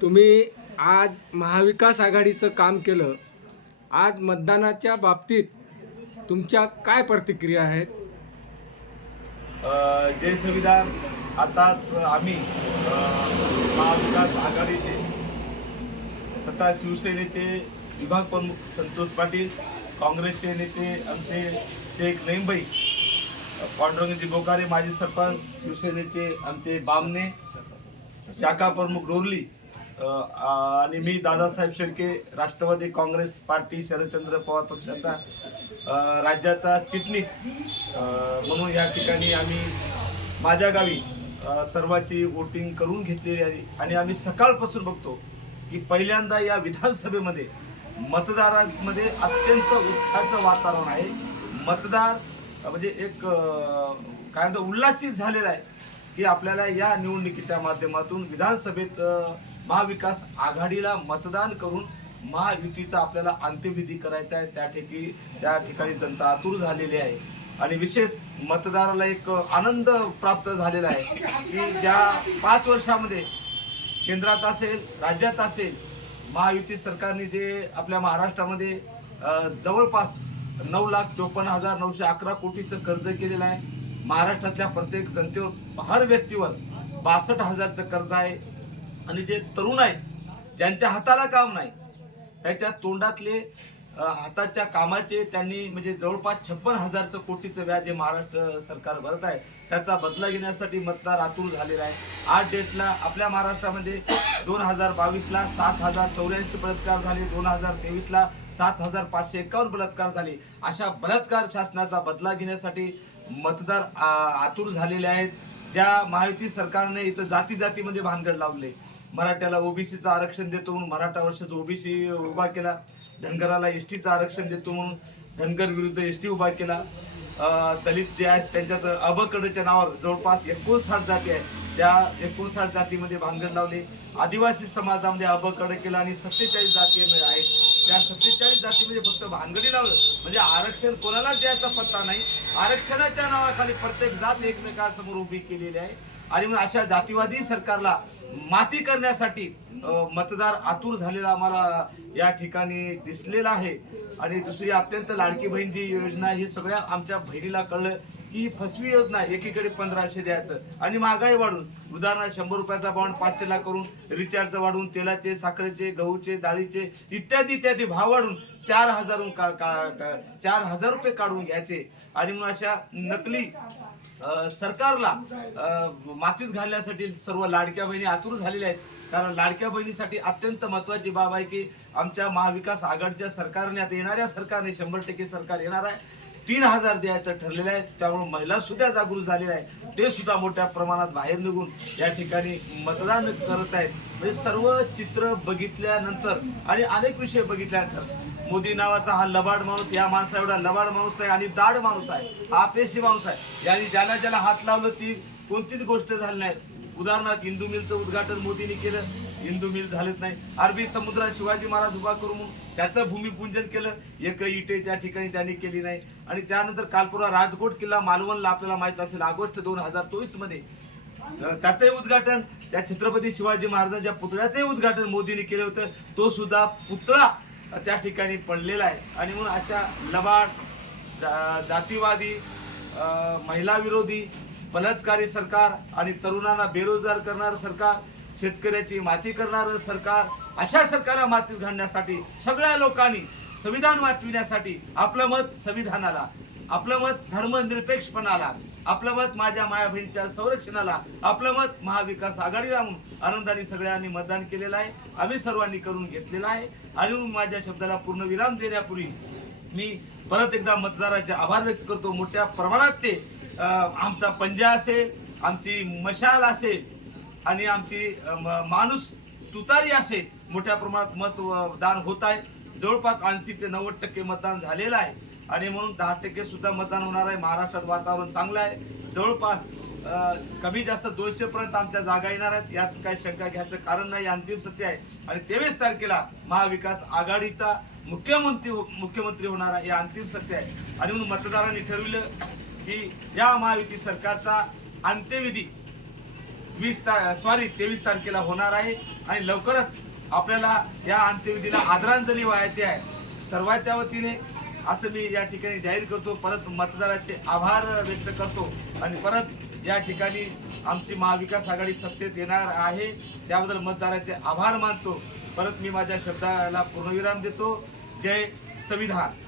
तुम्ही आज महाविकास आघाडीचं काम केलं. आज मतदानाच्या बाबतीत तुमच्या काय प्रतिक्रिया आहेत? जय संविधान. आताच आम्ही महाविकास आघाडीचे तथा शिवसेनेचे विभाग प्रमुख संतोष पाटील काँग्रेसचे नेते आमचे शेख नईमबाई पांडुरंगजी बोकारे माजी सरपंच शिवसेनेचे आमचे बामने शाखा प्रमुख रोरली आणि मी दादासाहेब शेळके राष्ट्रवादी काँग्रेस पार्टी शरदचंद्र पवार पक्षाचा राज्याचा चिटणीस. म्हणून या ठिकाणी आम्ही माझ्या गावी सर्वांची वोटिंग करून घेतलेली आहे. आणि आम्ही सकाळपासून बघतो की पहिल्यांदा या विधानसभेमध्ये मतदारांमध्ये अत्यंत उत्साहाचं वातावरण आहे. मतदार म्हणजे एक काय म्हणतो उल्हासित झालेला आहे. की आपल्याला या निवडणुकीच्या माध्यमातून विधानसभेत महाविकास आघाडीला मतदान करून महायुतीचा आपल्याला अंत्यविधी करायचा आहे. त्या ठिकाणी त्या ठिकाणी जनता आतुर झालेली आहे. आणि विशेष मतदाराला एक आनंद प्राप्त झालेला आहे की ज्या पाच वर्षामध्ये केंद्रात असेल राज्यात असेल महायुती सरकारने जे आपल्या महाराष्ट्रामध्ये जवळपास नऊ लाख चोपन्न हजार नऊशे अकरा कोटीचं कर्ज केलेलं आहे. महाराष्ट्रातल्या प्रत्येक जनतेवर हर व्यक्तीवर बासष्ट हजारचं कर्ज आहे. आणि जे तरुण आहेत ज्यांच्या हाताला काम नाही त्याच्या तोंडातले हाताच्या कामाचे त्यांनी म्हणजे जवळपास छप्पन हजारचं कोटीचं व्याज हे महाराष्ट्र सरकार भरत आहे. त्याचा बदला घेण्यासाठी मतदार आतुर झालेला आहे. आठ डेटला आपल्या महाराष्ट्रामध्ये दोन हजार बावीसला सात हजार चौऱ्याऐंशी बलात्कार झाले दोन हजार तेवीसला सात हजार पाचशे एकावन्न बलात्कार झाले. अशा बलात्कार शासनाचा बदला घेण्यासाठी मतदार आ- आतुर झालेले आहेत. ज्या महायुती सरकारने इथं जाती जातीमध्ये भानगड लावले. मराठ्याला ओबीसीचं आरक्षण देतो म्हणून मराठा वर्षाचा ओबीसी उभा केला. धनगराला एस टीचं आरक्षण देतो म्हणून धनगर विरुद्ध एस टी उभा केला. दलित जे आहेत त्यांच्यात अबकडच्या नावावर जवळपास एकोणसाठ जाती आहेत. त्या एकोणसाठ जातीमध्ये भानगड लावले. आदिवासी समाजामध्ये अबकड केलं आणि सत्तेचाळीस जाती आहेत. त्या सत्तेचाळीस जातीमध्ये फक्त भानगडी लावलं. म्हणजे आरक्षण कोणाला द्यायचा पत्ता नाही. आरक्षणाच्या नावाखाली प्रत्येक जात एकमेकांसमोर उभी केलेली आहे. आणि म्हणून अशा जातीवादी सरकारला माती करण्यासाठी मतदार आतुर झालेला आम्हाला या ठिकाणी दिसलेला आहे. आणि दुसरी अत्यंत लाडकी बहीण जी योजना ही सगळ्या आमच्या बहिणीला कळलं. की ही फसवी योजना एकीकडे पंधराशे द्यायचं. आणि महागाई वाढून उदाहरणार्थ शंभर रुपयाचा बॉन्ड पाचशेला करून रिचार्ज वाढवून तेलाचे साखरेचे गहूचे डाळीचे इत्यादी इत्यादी भाव वाढून चार हजारून का, का, का चार हजार रुपये काढून घ्यायचे. आणि मग अशा नकली सरकारला मातीत घालण्यासाठी सर्व लाडक्या बहिणी आतुर झालेल्या आहेत. कारण लाडक्या बहिणीसाठी अत्यंत महत्वाची बाब आहे की आमच्या महाविकास आघाडीच्या सरकारने आता येणाऱ्या सरकारने शंभर टक्के सरकार येणार आहे. तीन हजार द्यायचं ठरलेलं आहे. त्यामुळे महिला सुद्धा जागृत झालेल्या आहे ते सुद्धा मोठ्या प्रमाणात बाहेर निघून या ठिकाणी मतदान करत आहेत. म्हणजे सर्व चित्र बघितल्यानंतर आणि अनेक विषय बघितल्यानंतर मोदी नावाचा हा लबाड माणूस या माणसा एवढा लबाड माणूस नाही आणि दाड माणूस आहे. हा पेशी माणूस आहे. याने ज्याला ज्याला हात लावलं ती कोणतीच गोष्ट झाली नाही. उदाहरणार्थ हिंदू मिलचं उद्घाटन मोदींनी केलं. हिंदू मिल झालेत नाही. अरबी समुद्रात शिवाजी महाराज उभा करून म्हणून त्याचं भूमिपूजन केलं. एक इटे त्या ठिकाणी त्यांनी केली नाही. आणि त्यानंतर कालपुरा राजकोट किल्ला मालवणला आपल्याला माहीत असेल ऑगस्ट दोन हजार चोवीसमध्ये त्याचंही उद्घाटन त्या छत्रपती शिवाजी महाराजांच्या पुतळ्याचंही उद्घाटन मोदींनी केलं होतं. तो सुद्धा पुतळा त्या ठिकाणी पडलेला आहे. आणि म्हणून अशा लबाड जा- जातीवादी महिला विरोधी बलात्कारी सरकार आणि तरुणांना बेरोजगार करणारं सरकार शेतकऱ्याची माती करणारं सरकार अशा सरकारला मातीत घालण्यासाठी सगळ्या लोकांनी संविधान वाचविण्यासाठी आपलं मत संविधानाला आपलं मत धर्मनिरपेक्षपणाला आपलं मत माझ्या माया बहिणीच्या संरक्षणाला आपलं मत महाविकास आघाडीला म्हणून आनंदाने सगळ्यांनी मतदान केलेलं आहे. आम्ही सर्वांनी करून घेतलेलं आहे. आणि माझ्या शब्दाला पूर्ण विराम देण्यापूर्वी मी परत एकदा मतदाराचे आभार व्यक्त करतो. मोठ्या प्रमाणात ते आमचा पंजा असेल आमची मशाल असेल आणि आमची म- माणूस तुतारी असेल मोठ्या प्रमाणात मत दान होत आहे. जवळपास ऐंशी ते नव्वद टक्के मतदान झालेलं आहे. आणि म्हणून दहा टक्के सुद्धा मतदान होणार आहे. महाराष्ट्रात वातावरण चांगलं आहे. जवळपास कमी जास्त दोनशे पर्यंत आमच्या जागा येणार आहेत. यात काही शंका घ्यायचं कारण नाही. अंतिम सत्य आहे. आणि तेवीस तारखेला महाविकास आघाडीचा मुख्यमंत्री मुख्यमंत्री होणार आहे. हे अंतिम सत्य आहे. आणि म्हणून मतदारांनी ठरविलं की या महायुती सरकारचा अंत्यविधी वीस ता सॉरी तेवीस तारखेला होणार आहे. आणि लवकरच आपल्याला या अंत्यविधीला आदरांजली व्हायची आहे. सर्वांच्या वतीने असं मी या ठिकाणी जाहीर करतो. परत मतदाराचे आभार व्यक्त करतो. आणि परत या ठिकाणी आमची महाविकास आघाडी सत्तेत येणार आहे. त्याबद्दल मतदाराचे आभार मानतो. परत मी माझ्या शब्दाला पूर्णविराम देतो. जय संविधान.